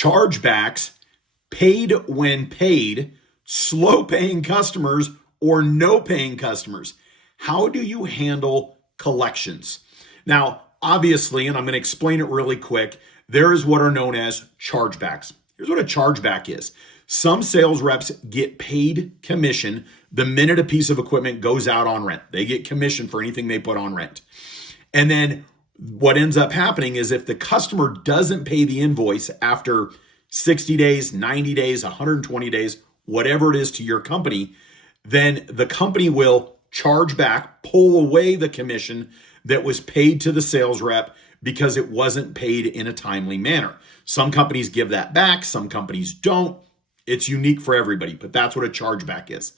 chargebacks, paid when paid, slow paying customers, or no paying customers. How do you handle collections? Now, obviously, and I'm going to explain it really quick, there is what are known as chargebacks. Here's what a chargeback is. Some sales reps get paid commission the minute a piece of equipment goes out on rent. They get commission for anything they put on rent. And then what ends up happening is if the customer doesn't pay the invoice after 60 days, 90 days, 120 days, whatever it is to your company, then the company will charge back, pull away the commission that was paid to the sales rep because it wasn't paid in a timely manner. Some companies give that back, some companies don't. It's unique for everybody, but that's what a chargeback is.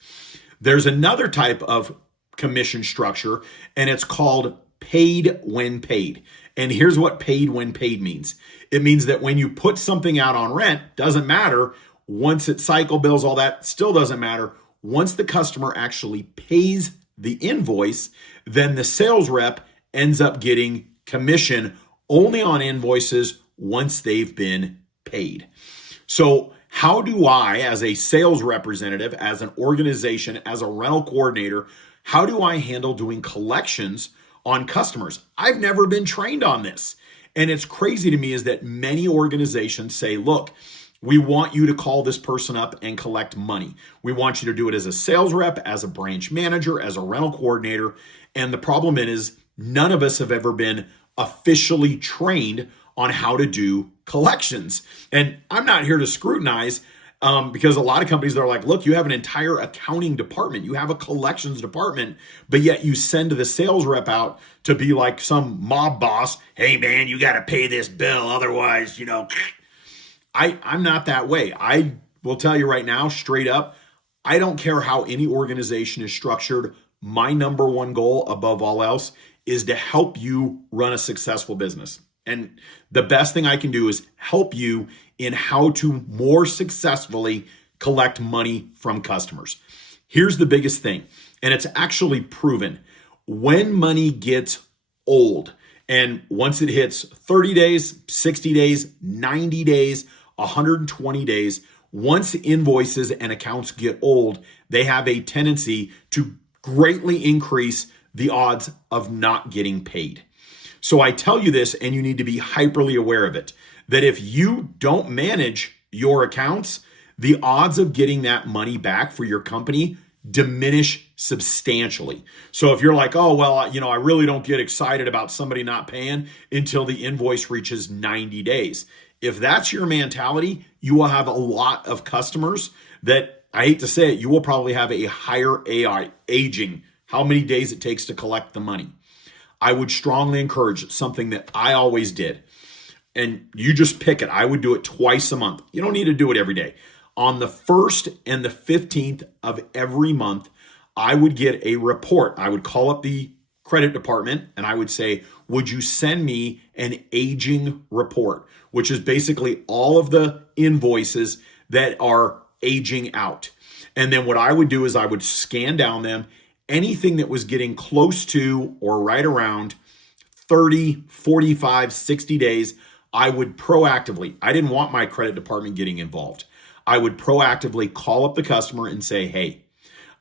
There's another type of commission structure, and it's called paid when paid. And here's what paid when paid means. It means that when you put something out on rent, doesn't matter. Once it cycle bills, all that still doesn't matter. Once the customer actually pays the invoice, then the sales rep ends up getting commission only on invoices once they've been paid. So how do I, as a sales representative, as an organization, as a rental coordinator, how do I handle doing collections on customers? I've never been trained on this. And it's crazy to me is that many organizations say, look, we want you to call this person up and collect money. We want you to do it as a sales rep, as a branch manager, as a rental coordinator. And the problem is none of us have ever been officially trained on how to do collections. And I'm not here to scrutinize because a lot of companies, they're like, look, you have an entire accounting department. You have a collections department, but yet you send the sales rep out to be like some mob boss. Hey man, you got to pay this bill. Otherwise, I'm not that way. I will tell you right now, straight up, I don't care how any organization is structured. My number one goal above all else is to help you run a successful business. And the best thing I can do is help you in how to more successfully collect money from customers. Here's the biggest thing, and it's actually proven. When money gets old, and once it hits 30 days, 60 days, 90 days, 120 days, once invoices and accounts get old, they have a tendency to greatly increase the odds of not getting paid. So I tell you this, and you need to be hyperly aware of it, that if you don't manage your accounts, the odds of getting that money back for your company diminish substantially. So if you're like, oh, well, I really don't get excited about somebody not paying until the invoice reaches 90 days. If that's your mentality, you will have a lot of customers that, I hate to say it, you will probably have a higher AI aging, how many days it takes to collect the money. I would strongly encourage something that I always did. And you just pick it. I would do it twice a month. You don't need to do it every day. On the 1st and the 15th of every month, I would get a report. I would call up the credit department and I would say, would you send me an aging report, which is basically all of the invoices that are aging out. And then what I would do is I would scan down them. Anything that was getting close to or right around 30, 45, 60 days, I would proactively, I didn't want my credit department getting involved. I would proactively call up the customer and say, hey,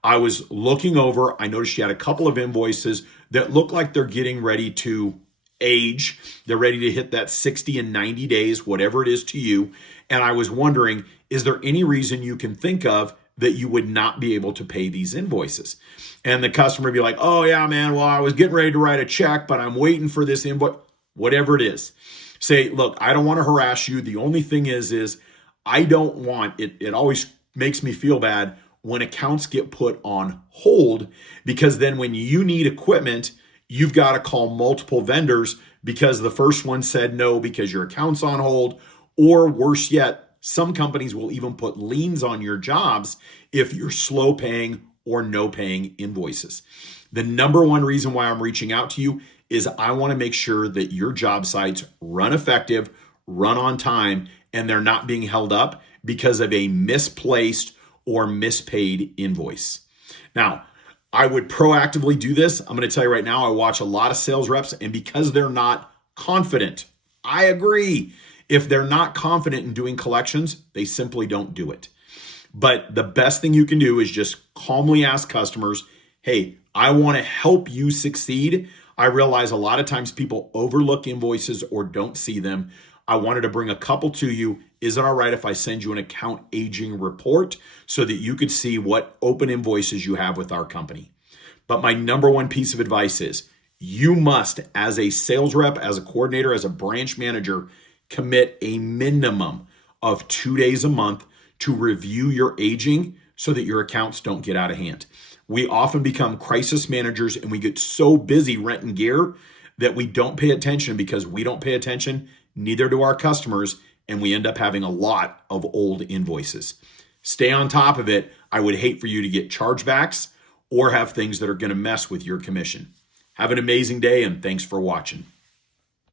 I was looking over, I noticed you had a couple of invoices that look like they're getting ready to age. They're ready to hit that 60 and 90 days, whatever it is to you. And I was wondering, is there any reason you can think of that you would not be able to pay these invoices? And the customer would be like, oh yeah, man, well, I was getting ready to write a check, but I'm waiting for this invoice, whatever it is. Say, look, I don't want to harass you. The only thing is I don't want, it always makes me feel bad when accounts get put on hold, because then when you need equipment, you've got to call multiple vendors because the first one said no because your account's on hold, or worse yet, some companies will even put liens on your jobs if you're slow paying or no paying invoices. The number one reason why I'm reaching out to you is I want to make sure that your job sites run effective, run on time, and they're not being held up because of a misplaced or mispaid invoice. Now, I would proactively do this. I'm going to tell you right now, I watch a lot of sales reps, and because they're not confident, I agree. If they're not confident in doing collections, they simply don't do it. But the best thing you can do is just calmly ask customers, hey, I want to help you succeed. I realize a lot of times people overlook invoices or don't see them. I wanted to bring a couple to you. Is it all right if I send you an account aging report so that you could see what open invoices you have with our company? But my number one piece of advice is you must, as a sales rep, as a coordinator, as a branch manager, commit a minimum of 2 days a month to review your aging so that your accounts don't get out of hand. We often become crisis managers and we get so busy renting gear that we don't pay attention. Because we don't pay attention, neither do our customers, and we end up having a lot of old invoices. Stay on top of it. I would hate for you to get chargebacks or have things that are going to mess with your commission. Have an amazing day, and thanks for watching.